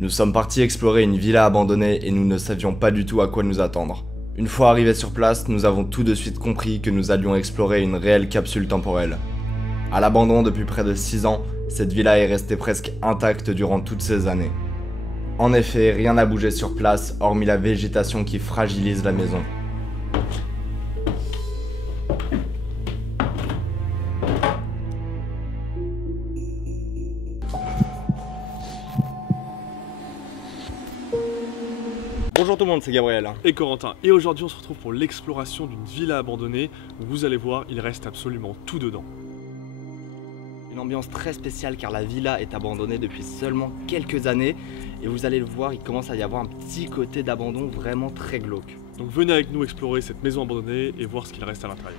Nous sommes partis explorer une villa abandonnée et nous ne savions pas du tout à quoi nous attendre. Une fois arrivés sur place, nous avons tout de suite compris que nous allions explorer une réelle capsule temporelle. À l'abandon depuis près de 6 ans, cette villa est restée presque intacte durant toutes ces années. En effet, rien n'a bougé sur place, hormis la végétation qui fragilise la maison. Bonjour tout le monde, c'est Gabriel. Et Corentin. Et aujourd'hui on se retrouve pour l'exploration d'une villa abandonnée où vous allez voir, il reste absolument tout dedans. Une ambiance très spéciale car la villa est abandonnée depuis seulement quelques années. Et vous allez le voir, il commence à y avoir un petit côté d'abandon vraiment très glauque. Donc venez avec nous explorer cette maison abandonnée et voir ce qu'il reste à l'intérieur.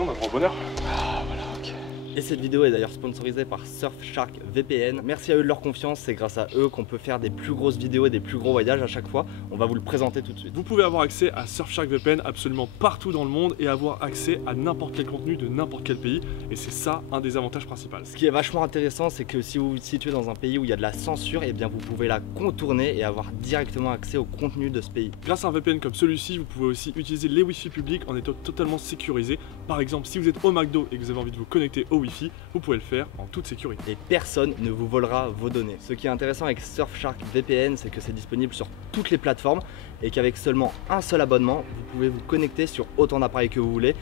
On a grand bonheur. Ah voilà, ok. Et cette vidéo est d'ailleurs sponsorisée par Surfshark VPN. Merci à eux de leur confiance, c'est grâce à eux qu'on peut faire des plus grosses vidéos et des plus gros voyages à chaque fois. On va vous le présenter tout de suite. Vous pouvez avoir accès à Surfshark VPN absolument partout dans le monde et avoir accès à n'importe quel contenu de n'importe quel pays. Et c'est ça un des avantages principaux. Ce qui est vachement intéressant, c'est que si vous vous situez dans un pays où il y a de la censure, et bien vous pouvez la contourner et avoir directement accès au contenu de ce pays. Grâce à un VPN comme celui-ci, vous pouvez aussi utiliser les Wi-Fi publics en étant totalement sécurisé. Par exemple, si vous êtes au McDo et que vous avez envie de vous connecter au Wi-Fi, vous pouvez le faire en toute sécurité. Et personne ne vous volera vos données. Ce qui est intéressant avec Surfshark VPN, c'est que c'est disponible sur toutes les plateformes et qu'avec seulement un seul abonnement, vous pouvez vous connecter sur autant d'appareils que vous voulez.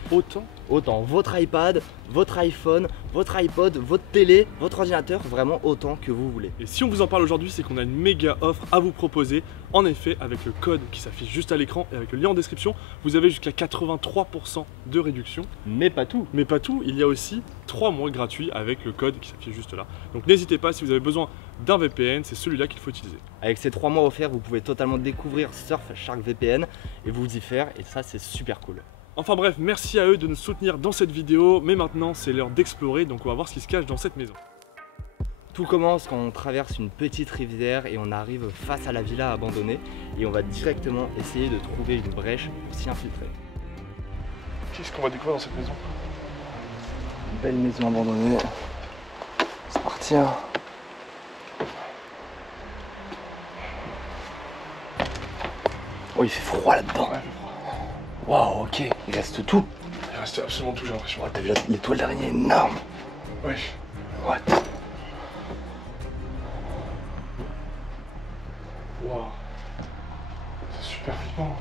Autant votre iPad, votre iPhone, votre iPod, votre télé, votre ordinateur, vraiment autant que vous voulez. Et si on vous en parle aujourd'hui, c'est qu'on a une méga offre à vous proposer. En effet, avec le code qui s'affiche juste à l'écran et avec le lien en description, vous avez jusqu'à 83% de réduction. Mais pas tout. Mais pas tout, il y a aussi 3 mois gratuits avec le code qui s'affiche juste là. Donc n'hésitez pas, si vous avez besoin d'un VPN, c'est celui-là qu'il faut utiliser. Avec ces 3 mois offerts, vous pouvez totalement découvrir Surfshark VPN et vous y faire, et ça c'est super cool. Enfin bref, merci à eux de nous soutenir dans cette vidéo, mais maintenant c'est l'heure d'explorer, donc on va voir ce qui se cache dans cette maison. Tout commence quand on traverse une petite rivière et on arrive face à la villa abandonnée et on va directement essayer de trouver une brèche pour s'y infiltrer. Qu'est-ce qu'on va découvrir dans cette maison? Une belle maison abandonnée. C'est parti hein. Oh il fait froid là-dedans. Ouais, Waouh, ok, il reste tout. il reste absolument tout, j'ai l'impression. Oh, t'as vu l'étoile d'araignée énorme. Wesh. What? Waouh. C'est super flippant.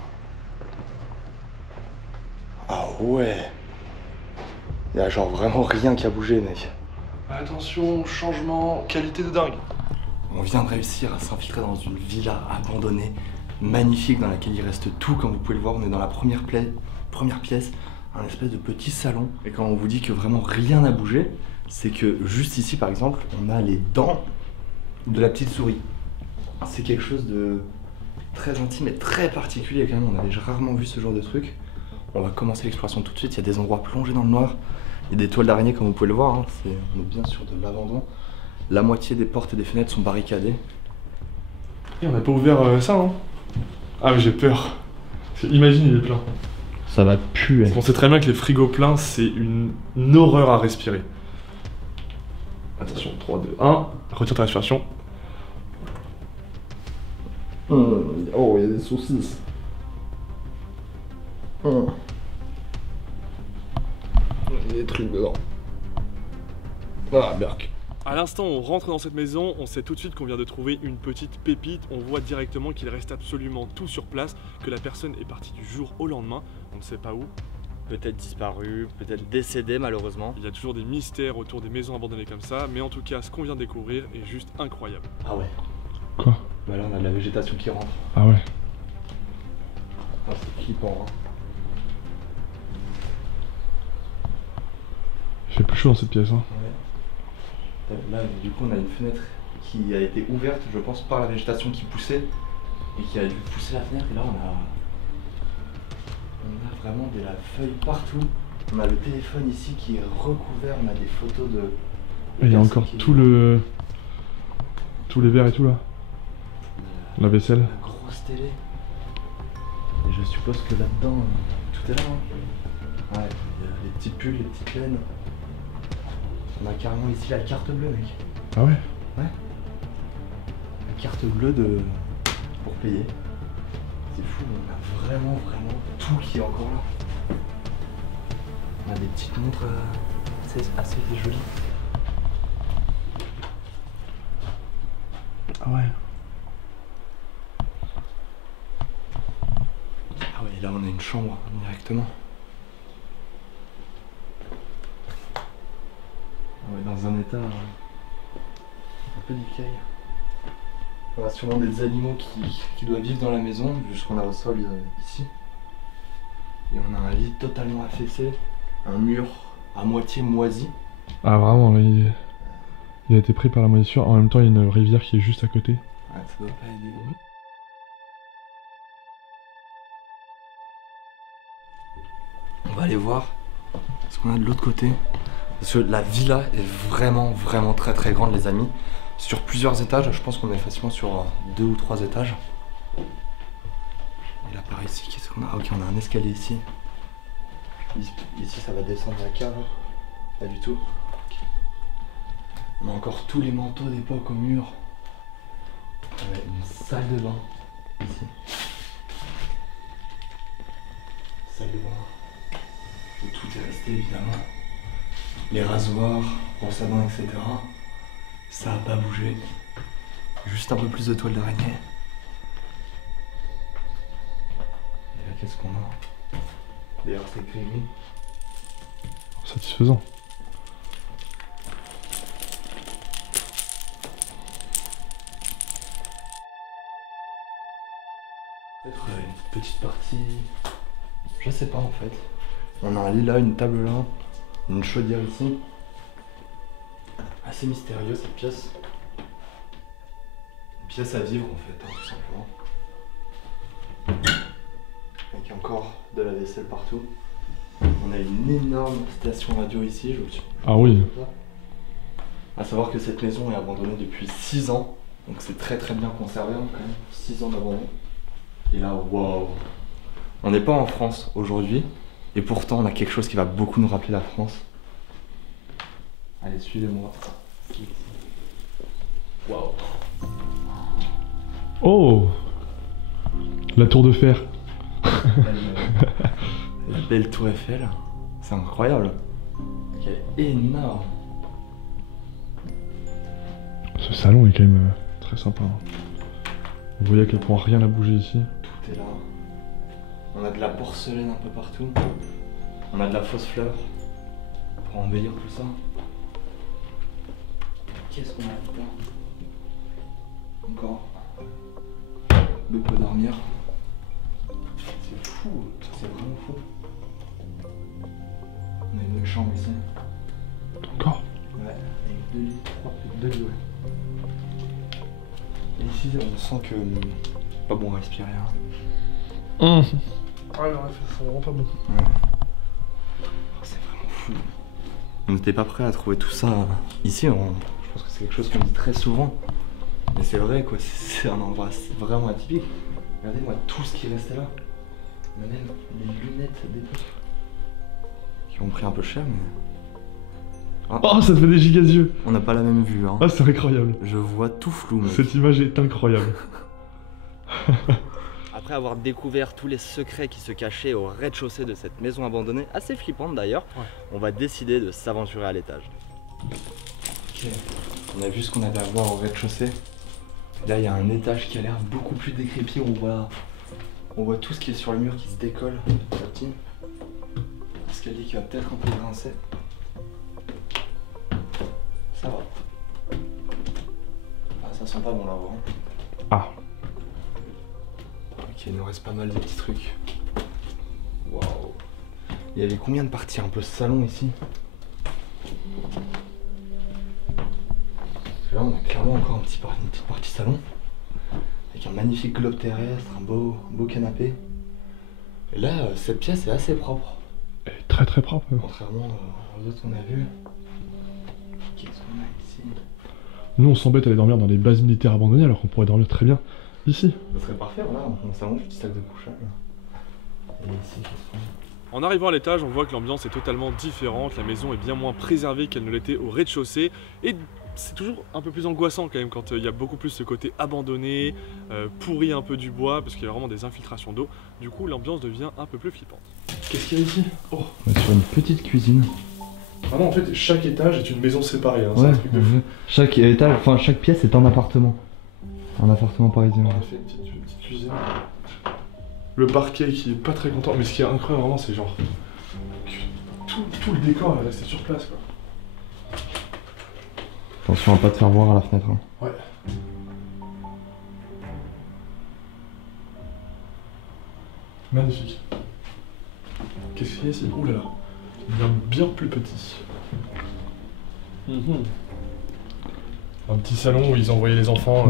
Ah ouais. Il y a genre vraiment rien qui a bougé mec. Attention, changement, qualité de dingue. On vient de réussir à s'infiltrer dans une villa abandonnée, magnifique, dans laquelle il reste tout. Comme vous pouvez le voir, on est dans la première pièce, un espèce de petit salon. Et quand on vous dit que vraiment rien n'a bougé, c'est que juste ici par exemple, on a les dents de la petite souris. C'est quelque chose de très intime et très particulier quand même, on avait rarement vu ce genre de truc. On va commencer l'exploration tout de suite, il y a des endroits plongés dans le noir, il y a des toiles d'araignée comme vous pouvez le voir, hein. On est bien sûr de l'abandon. La moitié des portes et des fenêtres sont barricadées. Et on n'a pas ouvert ça, hein? Ah mais j'ai peur. Imagine, il est plein. Ça va puer. On sait très bien que les frigos pleins, c'est une horreur à respirer. Attention, 3, 2, 1. Retire ta respiration. Oh, il y a des saucisses. Il y a des trucs dedans. Ah, berk. À l'instant où on rentre dans cette maison, on sait tout de suite qu'on vient de trouver une petite pépite. On voit directement qu'il reste absolument tout sur place, que la personne est partie du jour au lendemain. On ne sait pas où. Peut-être disparu, peut-être décédé malheureusement. Il y a toujours des mystères autour des maisons abandonnées comme ça, mais en tout cas, ce qu'on vient de découvrir est juste incroyable. Ah ouais. Quoi? Bah là, on a de la végétation qui rentre. Ah ouais. Ah, c'est flippant. Hein. Il fait plus chaud dans cette pièce. Hein. Ouais. Là, du coup, on a une fenêtre qui a été ouverte, je pense, par la végétation qui poussait et qui a dû pousser la fenêtre. Et là, on a vraiment de la feuille partout. On a le téléphone ici qui est recouvert, on a des photos Et il y a encore tous les verres et tout là. La vaisselle. La grosse télé. Et je suppose que là-dedans, tout est là. Hein. Ouais, il y a les petits pulls, les petites laines. On a carrément ici la carte bleue, mec. Ah ouais? Ouais. La carte bleue pour payer. C'est fou, on a vraiment tout qui est encore là. On a des petites montres assez jolies. Ah ouais. Ah ouais, là on a une chambre directement. On est dans un état un peu nickel. On a sûrement des animaux qui doivent vivre dans la maison, vu ce qu'on a au sol ici. Et on a un lit totalement affaissé, un mur à moitié moisi. Ah vraiment, là, il a été pris par la moisissure. En même temps, il y a une rivière qui est juste à côté. Ouais, ça doit pas aider. On va aller voir ce qu'on a de l'autre côté. Parce que la villa est vraiment très grande, les amis. Sur plusieurs étages, je pense qu'on est facilement sur 2 ou 3 étages. Et là par ici, qu'est-ce qu'on a? Ah ok, on a un escalier ici. Ici ça va descendre la cave. Pas du tout. Okay. On a encore tous les manteaux d'époque au mur. On a une salle de bain ici. Salle de bain. Où tout est resté évidemment. Les rasoirs, brosse à dents, etc. Ça a pas bougé. Juste un peu plus de toile d'araignée. Et là, qu'est-ce qu'on a? D'ailleurs, c'est gris. Satisfaisant. Peut-être une petite partie... Je sais pas en fait. On a un lit là, une table là, une chaudière ici. Assez mystérieux cette pièce. Une pièce à vivre en fait, hein, tout simplement. Avec encore de la vaisselle partout. On a une énorme station radio ici. Ah oui. À savoir que cette maison est abandonnée depuis 6 ans. Donc c'est très bien conservé hein, quand même. 6 ans d'abandon. Et là, waouh. On n'est pas en France aujourd'hui. Et pourtant on a quelque chose qui va beaucoup nous rappeler la France. Allez, suivez-moi. Waouh. Oh, la tour de fer. La belle tour Eiffel. C'est incroyable. Elle est énorme. Ce salon est quand même très sympa. Hein. Vous voyez à quel point rien n'a bougé ici. Tout est là. On a de la porcelaine un peu partout. On a de la fausse fleur pour embellir tout ça. Qu'est-ce qu'on a là-dedans? Encore de quoi dormir. C'est fou, ça c'est vraiment fou. On a une autre chambre ici. Encore? Ouais, avec 2 lits, 2 lits, ouais. Et ici on sent que pas bon à respirer. Hein. Ah non, ça sent vraiment pas bon. Ouais. Oh, c'est vraiment fou. On n'était pas prêt à trouver tout ça ici. Je pense que c'est quelque chose qu'on dit très souvent. Mais c'est vrai quoi, c'est un endroit vraiment atypique. Regardez-moi tout ce qui restait là. On a même les lunettes d'époque. Qui ont pris un peu cher mais... Ah. Oh, ça te fait des gigas yeux. On n'a pas la même vue hein. Ah, c'est incroyable. Je vois tout flou mec. Cette image est incroyable. Après avoir découvert tous les secrets qui se cachaient au rez-de-chaussée de cette maison abandonnée, assez flippante d'ailleurs, ouais. On va décider de s'aventurer à l'étage. Ok, on a vu ce qu'on avait à voir au rez-de-chaussée. Là il y a un étage qui a l'air beaucoup plus décrépit, on voit tout ce qui est sur le mur qui se décolle petit à petit. L'escalier qui va peut-être un peu grincer. Ça va. Ah, ça sent pas bon là-haut. Hein. Ah. Ok, il nous reste pas mal de petits trucs. Waouh. Il y avait combien de parties un peu salon ici? Là on a clairement encore une petite partie salon. Avec un magnifique globe terrestre, un beau canapé. Et là, cette pièce est assez propre. Elle est très propre. Contrairement aux autres qu'on a vues. Qu'est-ce qu'on a piscine. Nous on s'embête à aller dormir dans les bases militaires abandonnées alors qu'on pourrait dormir très bien ici. Ça serait parfait, voilà, on s'allonge, petit sac de couchage. Et ici, en arrivant à l'étage, on voit que l'ambiance est totalement différente, la maison est bien moins préservée qu'elle ne l'était au rez-de-chaussée et c'est toujours un peu plus angoissant quand même quand il y a beaucoup plus ce côté abandonné, pourri un peu du bois parce qu'il y a vraiment des infiltrations d'eau. Du coup l'ambiance devient un peu plus flippante. Qu'est-ce qu'il y a ici? Oh. on est sur une petite cuisine. Vraiment en fait chaque étage est une maison séparée, hein, ouais, c'est un truc de fou. Chaque étage, enfin chaque pièce est un appartement. Un appartement parisien. On a fait une petite cuisine. Le parquet qui est pas très content, mais ce qui est incroyable vraiment c'est genre tout le décor est resté sur place quoi. Attention à pas te faire voir à la fenêtre. Hein. Ouais. Magnifique. Qu'est-ce qu'il y a ici? Ouh là là. Bien plus petit. Un petit salon où ils envoyaient les enfants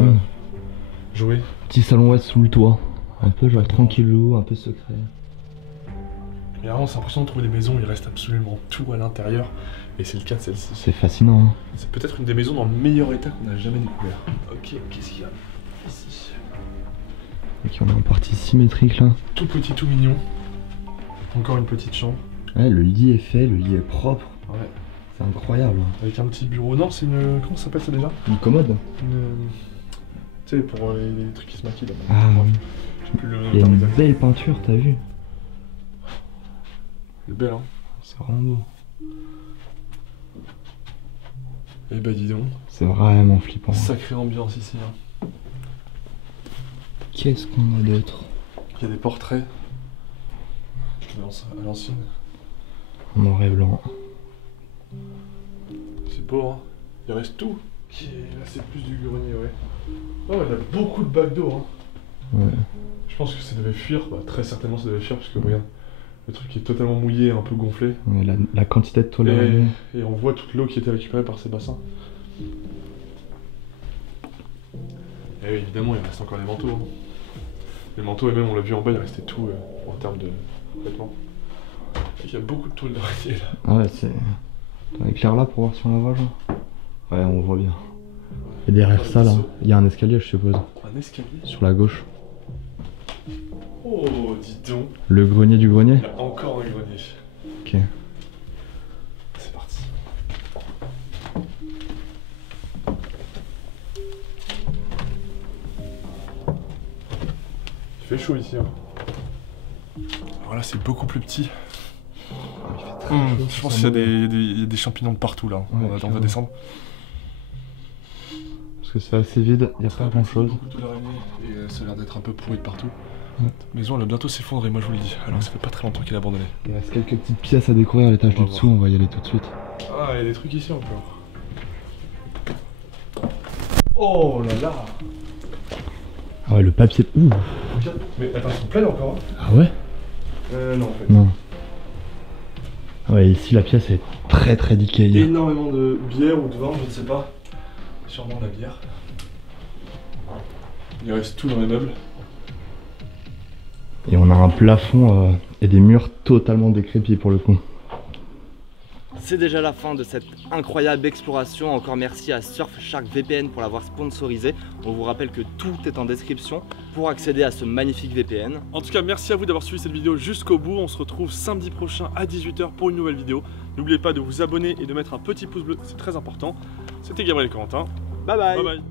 jouer. Petit salon ouais sous le toit. Un peu genre tranquillou, un peu secret. Mais vraiment c'est impressionnant de trouver des maisons où il reste absolument tout à l'intérieur. Et c'est le cas de celle-ci. C'est fascinant. Hein. C'est peut-être une des maisons dans le meilleur état qu'on a jamais découvert. Ok, qu'est-ce qu'il y a ici? Ok, on est en partie symétrique là. Tout petit, tout mignon. Encore une petite chambre. Ouais, le lit est fait, le lit est propre. Ouais. C'est incroyable. Avec un petit bureau. Non, c'est une... Comment ça s'appelle ça déjà? Une commode. Tu sais, pour les trucs qui se maquillent là. Ah oui. Je sais plus le nom. Il y a une belle peinture, t'as vu? C'est belle, hein? C'est vraiment beau. Eh ben dis donc. C'est vraiment flippant. Sacrée ambiance ici. Hein. Qu'est-ce qu'on a d'autre? Il y a des portraits. À l'ancienne. En noir et blanc. C'est beau, hein. Il reste tout. Okay, là c'est plus du grenier, ouais. Oh, il y a beaucoup de bacs d'eau, hein. Ouais. Je pense que ça devait fuir. Bah, très certainement ça devait fuir parce que regarde. Le truc est totalement mouillé, un peu gonflé. Ouais, la quantité de tolérée. Et on voit toute l'eau qui était récupérée par ces bassins. Et oui, évidemment, il reste encore les manteaux. Hein. Les manteaux, et même on l'a vu en bas, il restait tout en termes de vêtements. Il y a beaucoup de tôles d'araignée là. Ah ouais, c'est. Attends, éclaire là pour voir si on la voit, genre. Ouais, on voit bien. Et derrière ça, là, il y a un escalier, je suppose. Un escalier? Sur la gauche. Oh, dis donc. Le grenier du grenier? Il y a encore un grenier. Ok. C'est parti. Il fait chaud ici. Hein. Alors là, c'est beaucoup plus petit. Je pense qu'il y a des champignons de partout là. Ouais, on va descendre. Parce que c'est assez vide, il n'y a pas grand chose. Beaucoup de tôles d'araignée et ça a l'air d'être un peu pourri de partout. La maison elle va bientôt s'effondrer, moi je vous le dis. Alors ça fait pas très longtemps qu'elle est abandonnée. Il reste quelques petites pièces à découvrir à l'étage du dessous, on va y aller tout de suite. Ah, il y a des trucs ici encore. Oh là là. Ah ouais, le papier. Ouh. Mais attends, ils sont pleins encore. Hein. Ah ouais? Non en fait. Non. Ouais, ici la pièce est très très decay. Énormément de bière ou de vin, je ne sais pas. Sûrement de la bière. Il reste tout dans les meubles. Et on a un plafond et des murs totalement décrépits pour le coup. C'est déjà la fin de cette incroyable exploration. Encore merci à Surfshark VPN pour l'avoir sponsorisé. On vous rappelle que tout est en description pour accéder à ce magnifique VPN. En tout cas, merci à vous d'avoir suivi cette vidéo jusqu'au bout. On se retrouve samedi prochain à 18 h pour une nouvelle vidéo. N'oubliez pas de vous abonner et de mettre un petit pouce bleu, c'est très important. C'était Gabriel Corentin. Bye bye. Bye bye.